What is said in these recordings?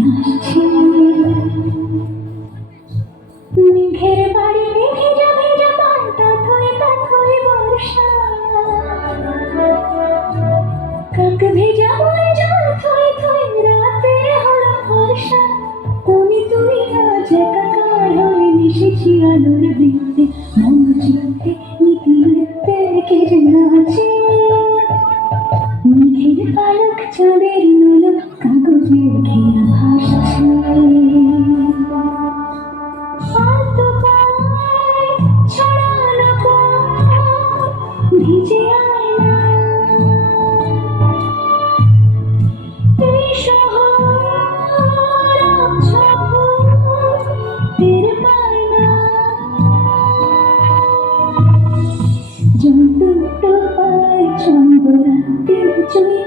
আসছে মেঘের বাড়ি ভেজা ভেজা পাল্টা থই বর্ষা কাক ভেজা বই জল থই রাতে হলো ফর্সা তুমি আজ একাকার হয়ে মিশেছি আলোর বৃত্তে মন চিত্তে নীতি বৃত্তে কেটে নাচে মেঘের পালক চাঁদের নোলক কাগজে ঘেরা ভাসছে আলতো পায় ছড়ানো পথ ভিজে আয়না এই শহর আবছা ভোর টের পায় না যন্ত্র পায় ছন্দ রাতের জয়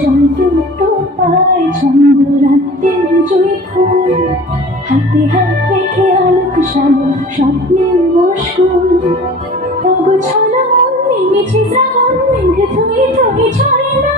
যন্ত্র পায় ছন্দ রাতের জয় ফুল হাতে হাত রেখে আলোক সালো স্বপ্নের মশগুল অগোছালো মন ভেঙেছে শ্রাবণ মেঘ থই ঝরে না